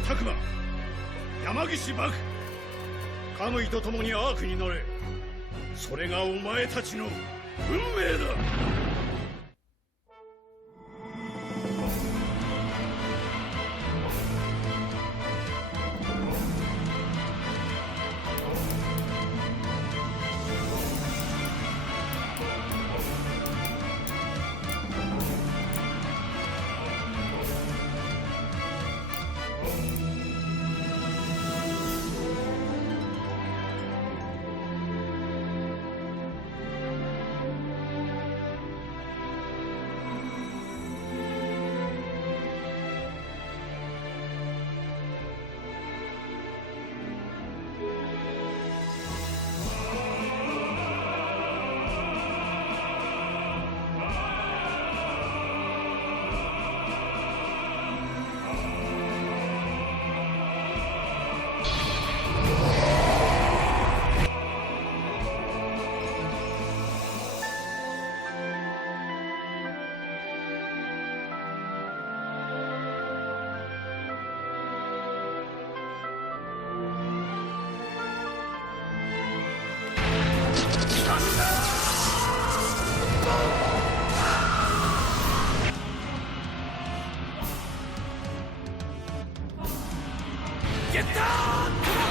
拓馬山岸幕カムイと共にアークに乗れ。それがお前たちの運命だ。Get down!